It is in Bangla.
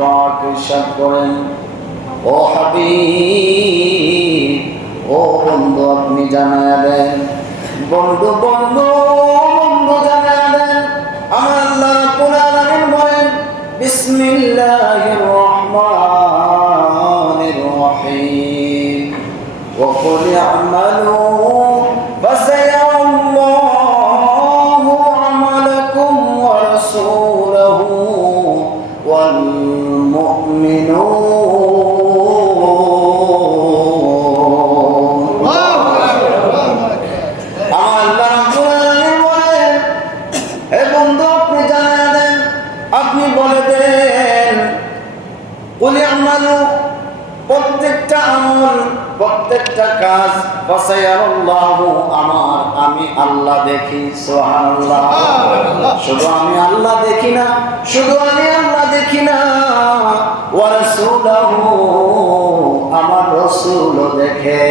পাক ইরশাদ করেন, ও হাবিব, ও বন্ধু আপনি জানায়া দেন, বন্ধু বন্ধু বন্ধু জানায়া দেন, আমার আল্লাহ রাব্বুল আলামিন বলেন, বিসমিল্লাহির রহমানির রহিম, ওয়া কুল ইয়া'মালু ফাসায়ারাল্লাহু আমালাকুম ওয়া রাসূলুহু ওয়াল মুমিনুন। আপনি বলে দেন, কুলি আমালু, প্রত্যেকটা আমল, প্রত্যেকটা কাজ, ফাসায়ারাল্লাহু, আমি আল্লাহ দেখি। সুবহানাল্লাহ। শুধু আমি আল্লাহ দেখি না, শুধু আমি আল্লাহ দেখি না, ওয়া রাসূলুহু, আমার রাসূলও দেখে।